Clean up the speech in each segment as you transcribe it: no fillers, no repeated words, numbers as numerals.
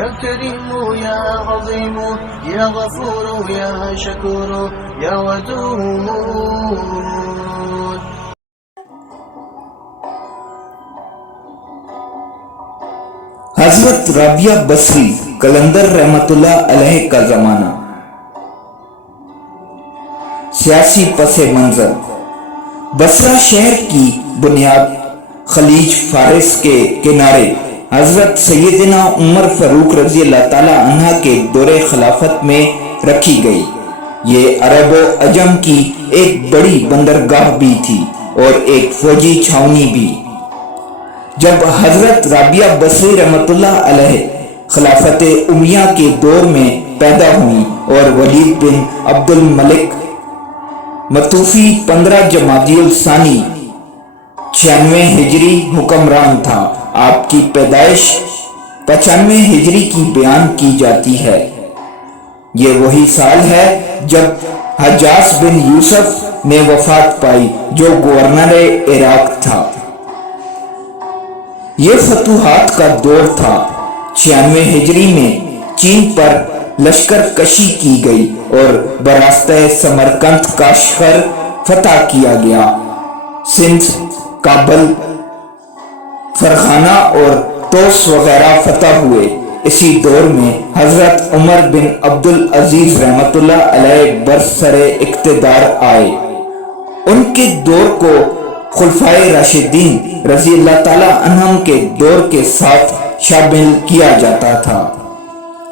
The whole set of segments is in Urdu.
يا كريم يا عظيم يا غفور يا شكور يا ودود. حضرت رابعہ بصری قلندر رحمت اللہ علیہ کا زمانہ. سیاسی پس منظر. بصرہ شہر کی بنیاد خلیج فارس کے کنارے حضرت سیدنا عمر فاروق رضی اللہ تعالی عنہ کے دور خلافت میں رکھی گئی. یہ عرب و عجم کی ایک بڑی بندرگاہ بھی تھی اور ایک فوجی چھاونی بھی. جب حضرت رابعہ بصری رحمت اللہ علیہ خلافت امیہ کے دور میں پیدا ہوئی اور ولید بن عبد الملک متوفی 15 جمادی الثانی 96 ہجری حکمران تھا. آپ کی پیدائش 95 ہجری کی بیان کی جاتی ہے. یہ وہی سال ہے جب حجاج بن یوسف نے وفات پائی جو گورنر عراق تھا. یہ فتوحات کا دور تھا. 96 ہجری میں چین پر لشکر کشی کی گئی اور براستہ سمرقند کا شہر فتح کیا گیا. سندھ، کابل، فرغانہ اور طوس وغیرہ فتح ہوئے. اسی دور میں حضرت عمر بن عبد العزیز رحمت اللہ علیہ برسر اقتدار آئے. ان کے دور کو خلفائے راشدین رضی اللہ تعالی عنہم کے دور کے ساتھ شامل کیا جاتا تھا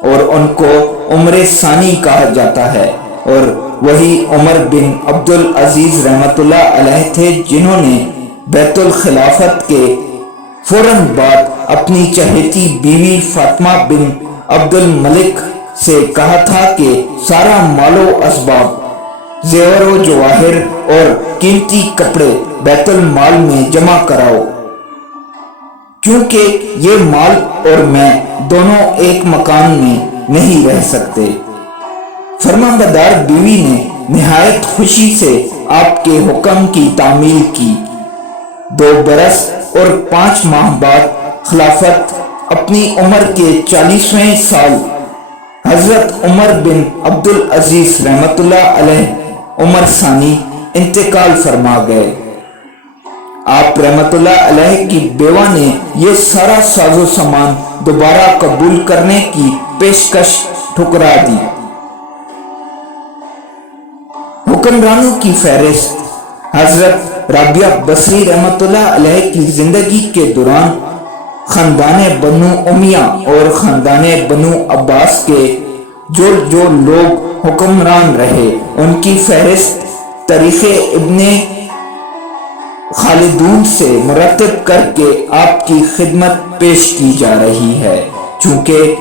اور ان کو عمر ثانی کہا جاتا ہے. اور وہی عمر بن عبد العزیز رحمت اللہ علیہ تھے جنہوں نے بیت الخلافت کے فوراً بعد اپنی چہیتی بیوی فاطمہ بن عبد الملک سے کہا تھا کہ سارا مال و اسباب، زیور و جواہر اور قیمتی کپڑے بیت المال میں جمع کراؤ، کیونکہ یہ مال اور میں دونوں ایک مکان میں نہیں رہ سکتے. فرمانبردار بیوی نے نہایت خوشی سے آپ کے حکم کی تعمیل کی. 2 برس اور 5 ماہ بعد خلافت اپنی عمر کے 40ویں سال حضرت عمر بن عبد العزیز رحمت اللہ علیہ عمر ثانی انتقال فرما گئے. آپ رحمت اللہ علیہ کی بیوہ نے یہ سارا ساز و سامان دوبارہ قبول کرنے کی پیشکش ٹھکرا دی. حکمرانوں کی فہرست. حضرت رابعہ بصری رحمت اللہ علیہ کی زندگی کے دوران خاندان بنو امیہ اور خاندان بنو عباس کے جو لوگ حکمران رہے ان کی فہرست تاریخ ابن خالدون سے مرتب کر کے آپ کی خدمت پیش کی جا رہی ہے. چونکہ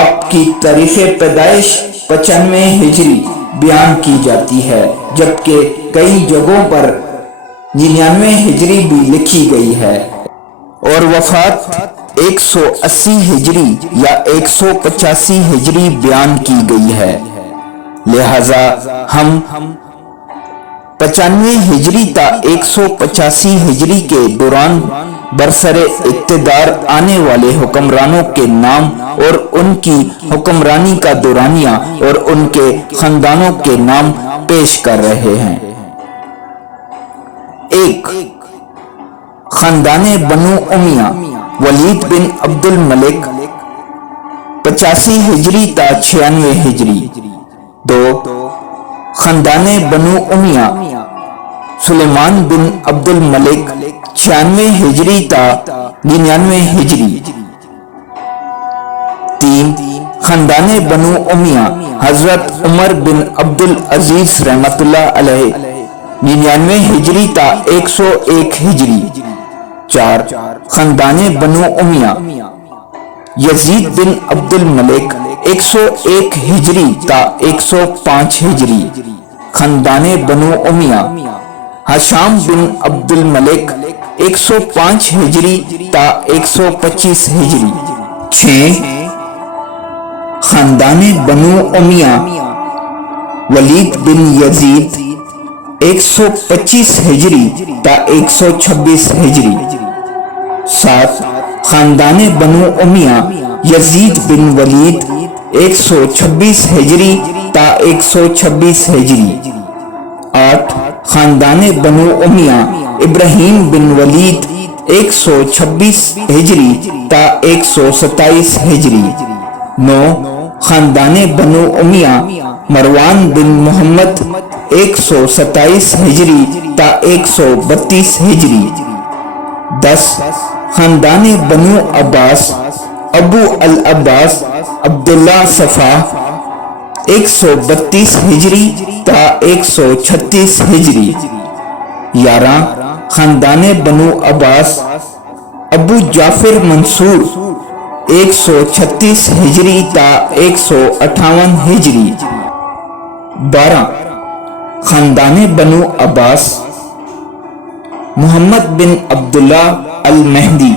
آپ کی تاریخ پیدائش 95 ہجری بیان کی جاتی ہے جبکہ کئی جگہوں پر 99 ہجری بھی لکھی گئی ہے اور وفات 180 ہجری یا 185 ہجری بیان کی گئی ہے. لہذا ہم 95 ہجری تا 185 ہجری کے دوران برسر اقتدار آنے والے حکمرانوں کے نام اور ان کی حکمرانی کا دورانیہ اور ان کے خاندانوں کے نام پیش کر رہے ہیں. 1. خاندان بنو امیہ ولید بن عبد الملک 85 ہجری تا 96 ہجری. 2. خاندان بنو امیہ سلیمان بن عبد الملک 96 ہجری تا 99 ہجری. 3. خاندان بنو امیہ حضرت عمر بن عبد العزیز رحمت اللہ علیہ 99 ہجری تا 101 ہجری. 4. خاندان بنو امیہ یزید بن عبد الملک 101 ہجری تا 105 ہجری. خاندان بنو امیہ ہشام بن عبد الملک 105 ہجری تا 125 ہجری. 6. خاندان بنو امیہ ولید بن یزید 125 ہجری تا 126 ہجری. 7. خاندان بنو امیہ یزید بن ولید 126 ہجری تا 126 ہجری۔ 8 خاندان بنو امیہ ابراہیم بن ولید 126 ہجری تا 127 ہجری۔ 9 خاندان بنو امیہ مروان بن محمد 127 ہجری تا 132 ہجری۔ 10 خاندان بنو عباس ابو العباس عبداللہ صفا 132 ہجری تا 136 ہجری۔ 11 خاندان بنو عباس ابو جعفر منصور 136 ہجری تا 158 ہجری۔ 12 خاندان بنو عباس محمد بن عبداللہ المہدی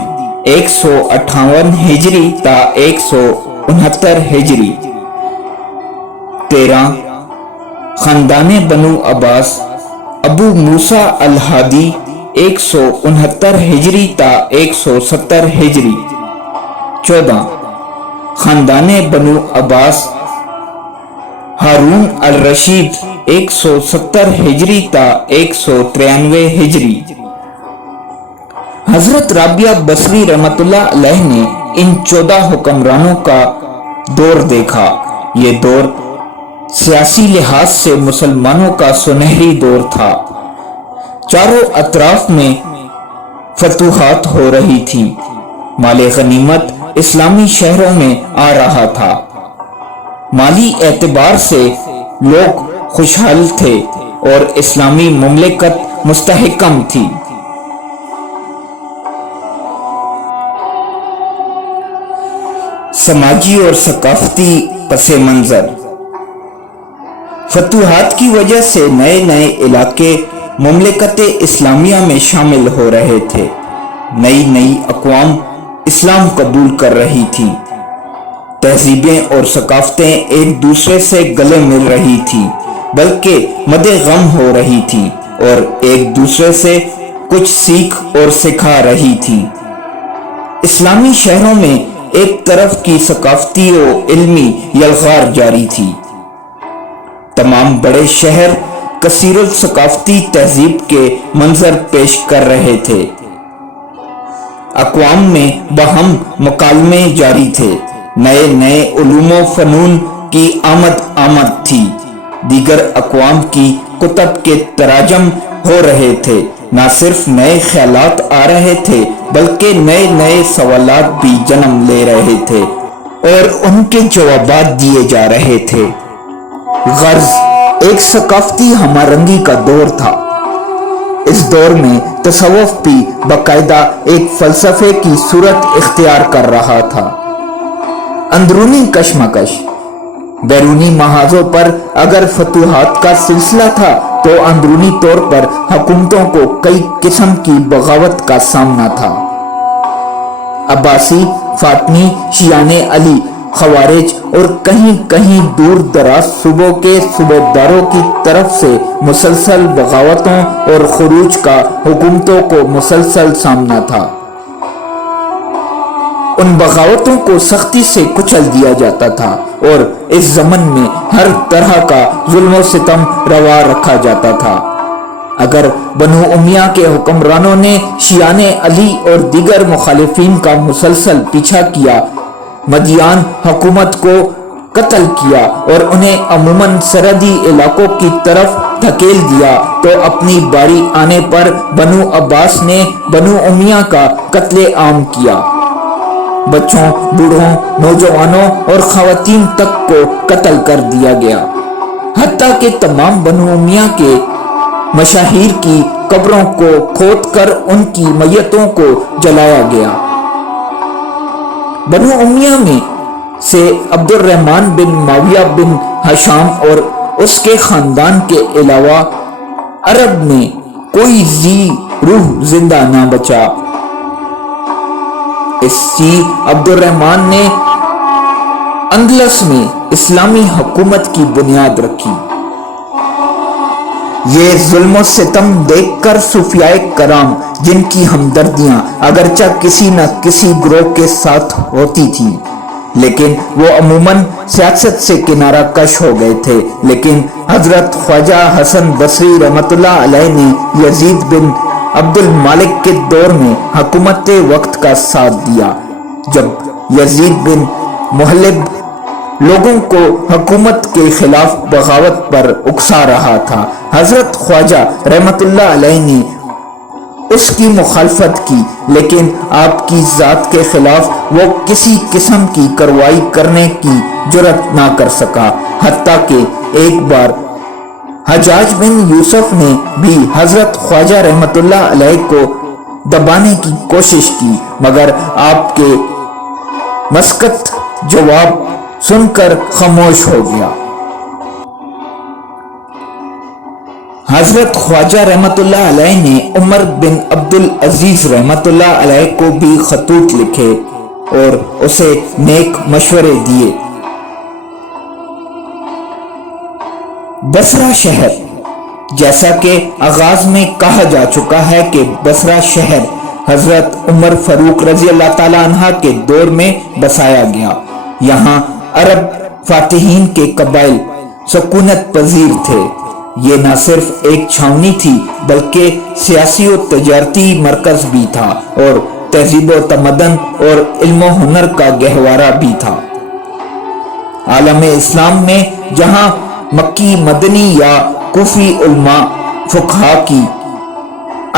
158 ہجری تا 169 ہجری۔ 13 خاندان بنو عباس ابو موسیٰ الہادی 169 ہجری تا 170 ہجری۔ 14 خاندان بنو عباس ہارون الرشید 170 ہجری تا 193 ہجری۔ حضرت رابعہ بصری رحمۃ اللہ علیہ نے ان 14 حکمرانوں کا دور دیکھا۔ یہ دور سیاسی لحاظ سے مسلمانوں کا سنہری دور تھا۔ چاروں اطراف میں فتوحات ہو رہی تھیں، مال غنیمت اسلامی شہروں میں آ رہا تھا، مالی اعتبار سے لوگ خوشحال تھے اور اسلامی مملکت مستحکم تھی۔ سماجی اور ثقافتی پس منظر۔ فتوحات کی وجہ سے نئے نئے علاقے مملکت اسلامیہ میں شامل ہو رہے تھے، نئی نئی اقوام اسلام قبول کر رہی تھیں، تہذیبیں اور ثقافتیں ایک دوسرے سے گلے مل رہی تھیں بلکہ مد غم ہو رہی تھیں اور ایک دوسرے سے کچھ سیکھ اور سکھا رہی تھیں۔ اسلامی شہروں میں ایک طرف کی ثقافتی و علمی یلغار جاری تھی۔ تمام بڑے شہر کثیر الثقافتی تہذیب کے منظر پیش کر رہے تھے، اقوام میں باہم مکالمے جاری تھے، نئے نئے علوم و فنون کی آمد تھی، دیگر اقوام کی کتب کے تراجم ہو رہے تھے، نہ صرف نئے خیالات آ رہے تھے بلکہ نئے نئے سوالات بھی جنم لے رہے تھے اور ان کے جوابات دیے جا رہے تھے۔ غرض ایک ثقافتی ہمہ رنگی کا دور تھا۔ اس دور میں تصوف بھی باقاعدہ ایک فلسفے کی صورت اختیار کر رہا تھا۔ اندرونی کشمکش، بیرونی محاذوں پر اگر فتوحات کا سلسلہ تھا تو اندرونی طور پر حکومتوں کو کئی قسم کی بغاوت کا سامنا تھا۔ عباسی، فاطمی، شیعان علی، خوارج اور کہیں کہیں دور دراز صوبوں کے صوبیداروں کی طرف سے مسلسل بغاوتوں اور خروج کا حکومتوں کو مسلسل سامنا تھا۔ ان بغاوتوں کو سختی سے کچل دیا جاتا تھا اور اس زمن میں ہر طرح کا ظلم و ستم روا رکھا جاتا تھا۔ اگر بنو امیہ کے حکمرانوں نے شیعان علی اور دیگر مخالفین کا مسلسل پیچھا کیا، مدیان حکومت کو قتل کیا اور انہیں عموماً سرحدی علاقوں کی طرف دھکیل دیا، تو اپنی باری آنے پر بنو عباس نے بنو امیہ کا قتل عام کیا۔ بچوں، بوڑھوں، نوجوانوں اور خواتین تک کو قتل کر دیا گیا، حتیٰ کہ تمام بنو امیہ کے مشاہیر کی قبروں کو کھود کر ان کی میتوں کو جلایا گیا۔ بنو امیہ میں سے عبد الرحمن بن معاویہ بن ہشام اور اس کے خاندان کے علاوہ عرب میں کوئی ذی روح زندہ نہ بچا۔ اسی عبد الرحمن نے اندلس میں اسلامی حکومت کی بنیاد رکھی۔ یہ ظلم و ستم دیکھ کر صوفیاء کرام، جن کی ہمدردیاں اگرچہ کسی نہ کسی گروہ کے ساتھ ہوتی تھیں، لیکن وہ عموماً سیاست سے کنارہ کش ہو گئے تھے. لیکن حضرت خواجہ حسن بصری رحمۃ اللہ علیہ نے یزید بن عبد المالک کے دور میں حکومت وقت کا ساتھ دیا. جب یزید بن محلب لوگوں کو حکومت کے خلاف بغاوت پر اکسا رہا تھا، حضرت خواجہ رحمۃ اللہ علیہ نے اس کی مخالفت کی، لیکن آپ کی ذات کے خلاف وہ کسی قسم کی کارروائی کرنے کی جرات نہ کر سکا. حتیٰ کہ ایک بار حجاج بن یوسف نے بھی حضرت خواجہ رحمۃ اللہ علیہ کو دبانے کی کوشش کی، مگر آپ کے مسکت جواب سن کر خاموش ہو گیا. حضرت خواجہ رحمۃ اللہ علیہ نے عمر بن عبد العزیز رحمۃ اللہ علیہ کو بھی خطوط لکھے اور اسے نیک مشورے دیے. بصرہ شہر، جیسا کہ آغاز میں کہا جا چکا ہے کہ بصرہ شہر حضرت عمر فاروق رضی اللہ تعالیٰ عنہ کے دور میں بسایا گیا. یہاں عرب فاتحین کے قبائل سکونت پذیر تھے. یہ نہ صرف ایک چھاونی تھی بلکہ سیاسی و تجارتی مرکز بھی تھا اور تہذیب و تمدن اور علم و ہنر کا گہوارہ بھی تھا. عالم اسلام میں جہاں مکی مدنی یا کوفی علماء فقہا کی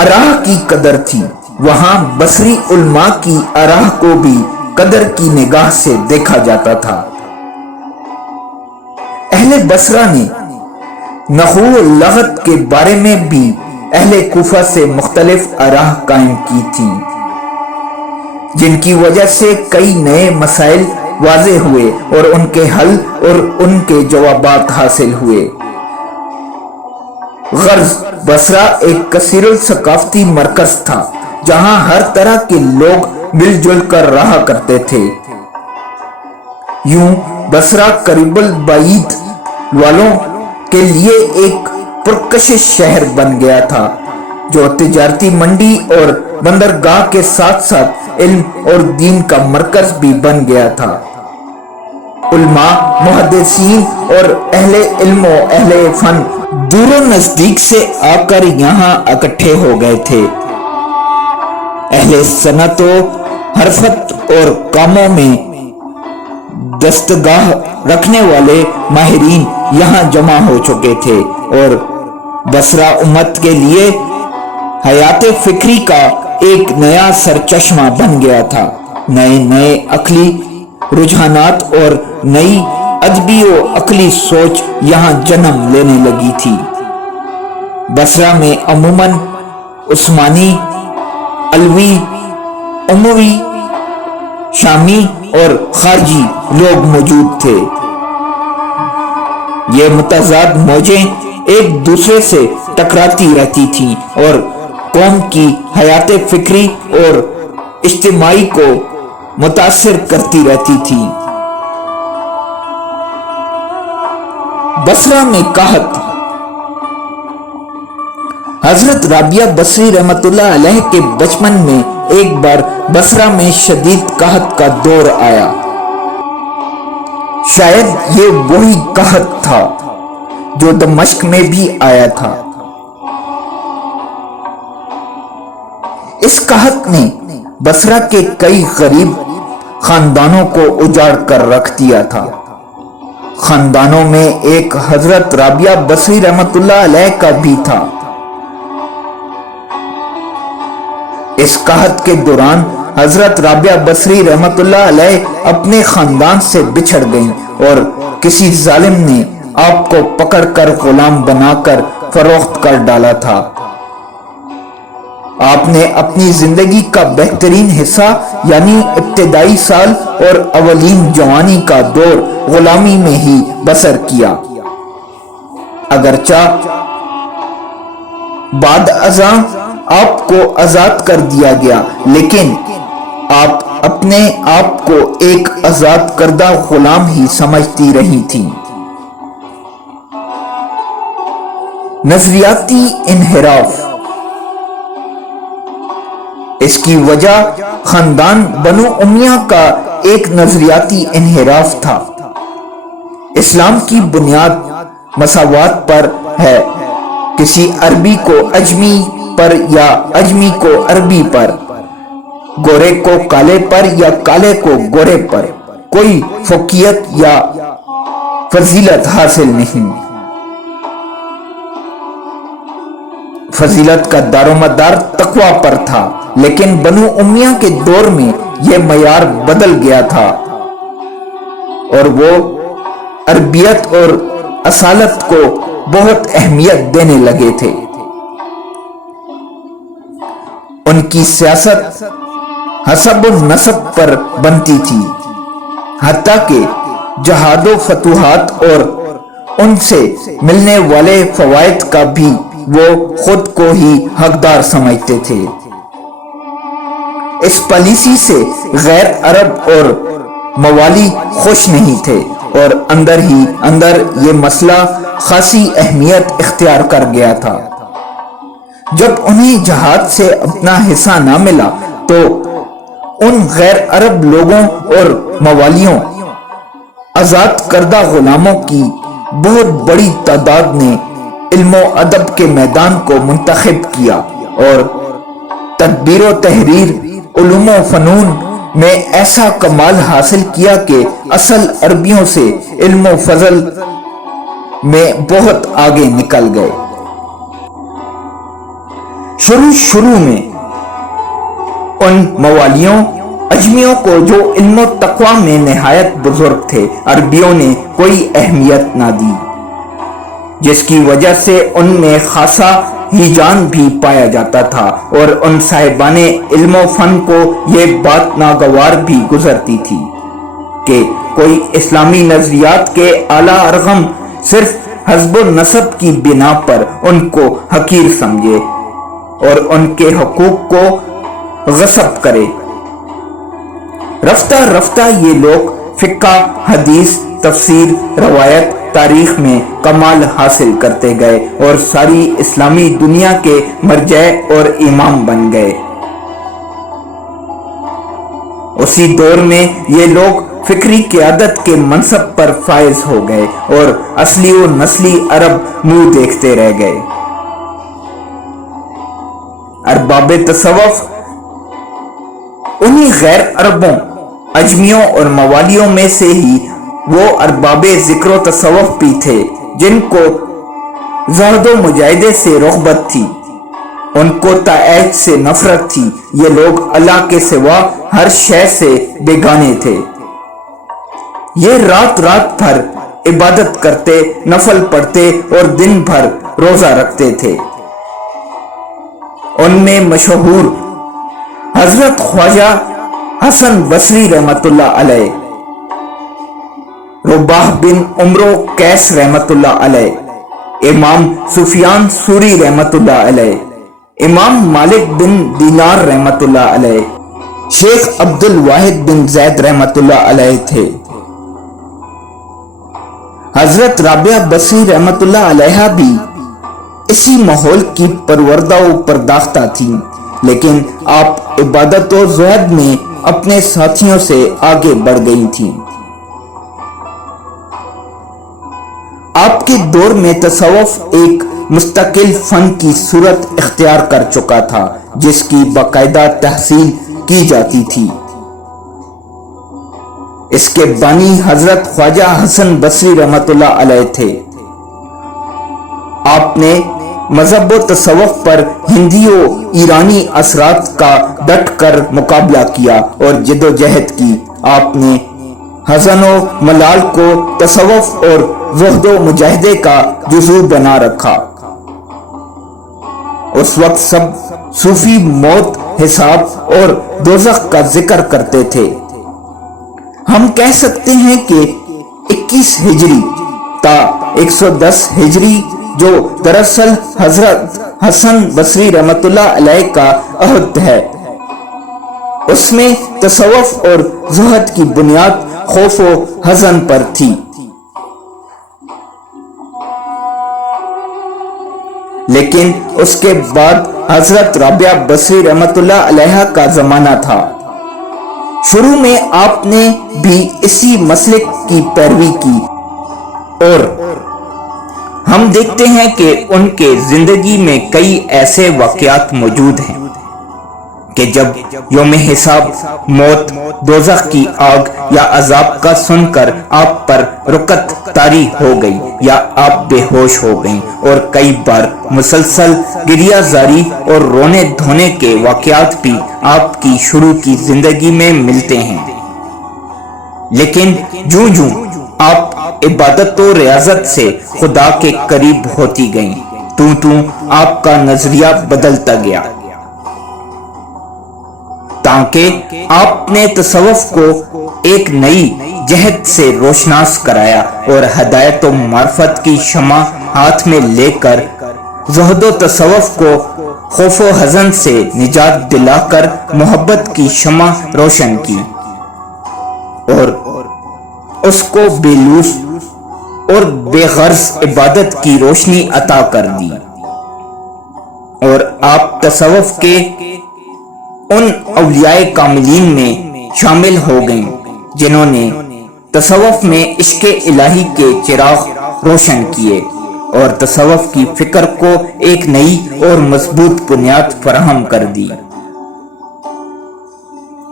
آراہ کی قدر تھی، وہاں بصری علماء کی آراہ کو بھی قدر کی نگاہ سے دیکھا جاتا تھا. اہل بصرہ نے نحو و لغت کے بارے میں بھی اہل کوفہ سے مختلف آراہ قائم کی تھیں، جن کی وجہ سے کئی نئے مسائل واضح ہوئے اور ان کے حل اور ان کے جوابات حاصل ہوئے. غرض بصرہ ایک کثیر الثقافتی مرکز تھا جہاں ہر طرح کے لوگ مل جل کر رہا کرتے تھے. یوں بصرہ قریب البعید والوں کے لیے ایک پرکشش شہر بن گیا تھا جو تجارتی منڈی اور بندرگاہ کے ساتھ ساتھ علم اور دین کا مرکز بھی بن گیا تھا. علماء، محدثین اور اہل علم و اہل فن دور و نزدیک سے آ کر یہاں اکٹھے ہو گئے تھے. اہل صنعت و حرفت اور کاموں میں دستگاہ رکھنے والے ماہرین یہاں جمع ہو چکے تھے اور بصرہ امت کے لیے حیات فکری کا ایک نیا سرچشمہ بن گیا تھا. نئے عقلی رجحانات اور نئی ادبی و عقلی سوچ یہاں جنم لینے لگی تھی. بصرہ میں عموماً عثمانی، علوی، اموی، شامی اور خارجی لوگ موجود تھے. یہ متضاد موجیں ایک دوسرے سے ٹکراتی رہتی تھیں اور قوم کی حیات فکری اور اجتماعی کو متاثر کرتی رہتی تھیں. بصرہ میں قحط. حضرت رابعہ بصری رحمۃ اللہ علیہ کے بچپن میں ایک بار بصرہ میں شدید قحط کا دور آیا. شاید یہ وہی قحط تھا جو دمشق میں بھی آیا تھا. اس قحط نے بصرہ کے کئی غریب خاندانوں کو اجاڑ کر رکھ دیا تھا. خاندانوں میں ایک حضرت رابعہ بصری رحمۃ اللہ علیہ کا بھی تھا. اس قحط کے دوران حضرت رابعہ بصری رحمۃ اللہ علیہ اپنے خاندان سے بچھڑ گئیں اور کسی ظالم نے آپ کو پکڑ کر غلام بنا کر فروخت کر ڈالا تھا. آپ نے اپنی زندگی کا بہترین حصہ یعنی ابتدائی سال اور اولین جوانی کا دور غلامی میں ہی بسر کیا. اگرچہ بعد ازاں آپ کو آزاد کر دیا گیا، لیکن آپ اپنے آپ کو ایک آزاد کردہ غلام ہی سمجھتی رہی تھی. نظریاتی انحراف. اس کی وجہ خاندان بنو امیہ کا ایک نظریاتی انحراف تھا۔ اسلام کی بنیاد مساوات پر ہے، کسی عربی کو اجمی پر یا اجمی کو عربی پر، گورے کو کالے پر یا کالے کو گورے پر کوئی فوقیت یا فضیلت حاصل نہیں۔ فضیلت کا دار و مدار تقوی پر تھا، لیکن بنو امیہ کے دور میں یہ معیار بدل گیا تھا اور وہ عربیت اور اصالت کو بہت اہمیت دینے لگے تھے۔ ان کی سیاست حسب النسب پر بنتی تھی، حتیٰ کہ جہاد و فتوحات اور ان سے ملنے والے فوائد کا بھی وہ خود کو ہی حقدار سمجھتے تھے۔ اس پالیسی سے غیر عرب اور موالی خوش نہیں تھے اور اندر ہی اندر یہ مسئلہ خاصی اہمیت اختیار کر گیا تھا۔ جب انہیں جہاد سے اپنا حصہ نہ ملا تو ان غیر عرب لوگوں اور موالیوں، آزاد کردہ غلاموں کی بہت بڑی تعداد نے علم و ادب کے میدان کو منتخب کیا اور تدبیر و تحریر، علوم و فنون میں ایسا کمال حاصل کیا کہ اصل عربیوں سے علم و فضل میں بہت آگے نکل گئے۔ شروع میں ان موالیوں اجمیوں کو جو علم و تقوی میں نہایت بزرگ تھے، عربیوں نے کوئی اہمیت نہ دی، جس کی وجہ سے ان میں خاصا ہیجان بھی پایا جاتا تھا اور ان صاحبان علم و فن کو یہ بات ناگوار بھی گزرتی تھی کہ کوئی اسلامی نظریات کے اعلیٰ ارغم صرف حسب النسب کی بنا پر ان کو حقیر سمجھے اور ان کے حقوق کو غصب کرے۔ رفتہ رفتہ یہ لوگ فقہ، حدیث، تفسیر، روایت، تاریخ میں کمال حاصل کرتے گئے اور ساری اسلامی دنیا کے مرجع اور امام بن گئے۔ اسی دور میں یہ لوگ فکری قیادت کے منصب پر فائز ہو گئے اور اصلی و نسلی عرب منہ دیکھتے رہ گئے۔ ارباب تصوف انہی غیر عربوں، اجمیوں اور موالیوں میں سے ہی وہ ارباب ذکر و تصوف بھی تھے جن کو زہد و مجاہدے سے رغبت تھی، ان کو تعیش سے نفرت تھی۔ یہ لوگ اللہ کے سوا ہر شے سے بیگانے تھے۔ یہ رات بھر عبادت کرتے، نفل پڑھتے اور دن بھر روزہ رکھتے تھے۔ ان میں مشہور حضرت خواجہ حسن بصری رحمت اللہ علیہ، رباح بن عمرو قیس رحمت اللہ علیہ، امام سفیان سوری رحمت اللہ علیہ، امام مالک بن دینار رحمت اللہ علیہ، شیخ عبد الواحد بن زید رحمت اللہ علیہ تھے۔ حضرت رابعہ بصری رحمت اللہ علیہ بھی اسی ماحول کی پروردہ و پرداختہ تھیں، لیکن آپ عبادت و زہد میں اپنے ساتھیوں سے آگے بڑھ گئی تھیں۔ آپ کے دور میں تصوف ایک مستقل فن کی صورت اختیار کر چکا تھا جس کی باقاعدہ تحصیل کی جاتی تھی۔ اس کے بانی حضرت خواجہ حسن بصری رحمت اللہ علیہ تھے۔ آپ نے مذہب و تصوف پر ہندی و ایرانی اثرات کا ڈٹ کر مقابلہ کیا اور جد و جہد کی۔ آپ نے حزن و ملال کو تصوف اور زہد و مجاہدے کا جزو بنا رکھا۔ اس وقت سب صوفی موت، حساب اور دوزخ کا ذکر کرتے تھے۔ ہم کہہ سکتے ہیں کہ 21 ہجری تا 110 ہجری جو دراصل حضرت حسن بصری رحمت اللہ علیہ کا عہد ہے، اس میں تصوف اور زہد کی بنیاد خوف و حزن پر تھی۔ لیکن اس کے بعد حضرت رابعہ بصری رحمت اللہ علیہ کا زمانہ تھا۔ شروع میں آپ نے بھی اسی مسلک کی پیروی کی اور ہم دیکھتے ہیں کہ ان کے زندگی میں کئی ایسے واقعات موجود ہیں کہ جب یوم حساب موت دوزخ کی آگ یا عذاب کا سن کر آپ پر رکت طاری ہو گئی یا آپ بے ہوش ہو گئیں، اور کئی بار مسلسل گریہ زاری اور رونے دھونے کے واقعات بھی آپ کی شروع کی زندگی میں ملتے ہیں۔ لیکن جوں جوں آپ عبادت و ریاضت سے خدا کے قریب ہوتی گئیں، توں آپ کا نظریہ بدلتا گیا، تاکہ آپ نے تصوف کو ایک نئی جہت سے روشناس کرایا اور ہدایت و معرفت کی شمع ہاتھ میں لے کر زہد و تصوف کو خوف و حزن سے نجات دلا کر محبت کی شمع روشن کی اور اس کو بے لوث اور بے غرض عبادت کی روشنی عطا کر دی، اور آپ تصوف کے ان اولیاء کاملین میں شامل ہو گئیں جنہوں نے تصوف میں عشق الہی کے چراغ روشن کیے اور تصوف کی فکر کو ایک نئی اور مضبوط بنیاد فراہم کر دی۔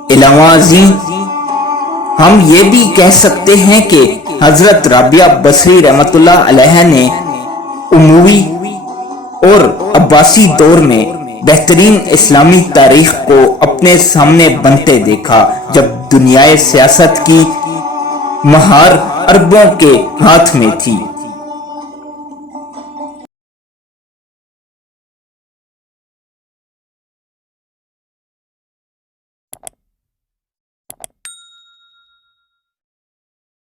علاوہ ازیں ہم یہ بھی کہہ سکتے ہیں کہ حضرت رابعہ بصری رحمۃ اللہ علیہ نے اموی اور عباسی دور میں بہترین اسلامی تاریخ کو اپنے سامنے بنتے دیکھا، جب دنیائے سیاست کی مہار عربوں کے ہاتھ میں تھی۔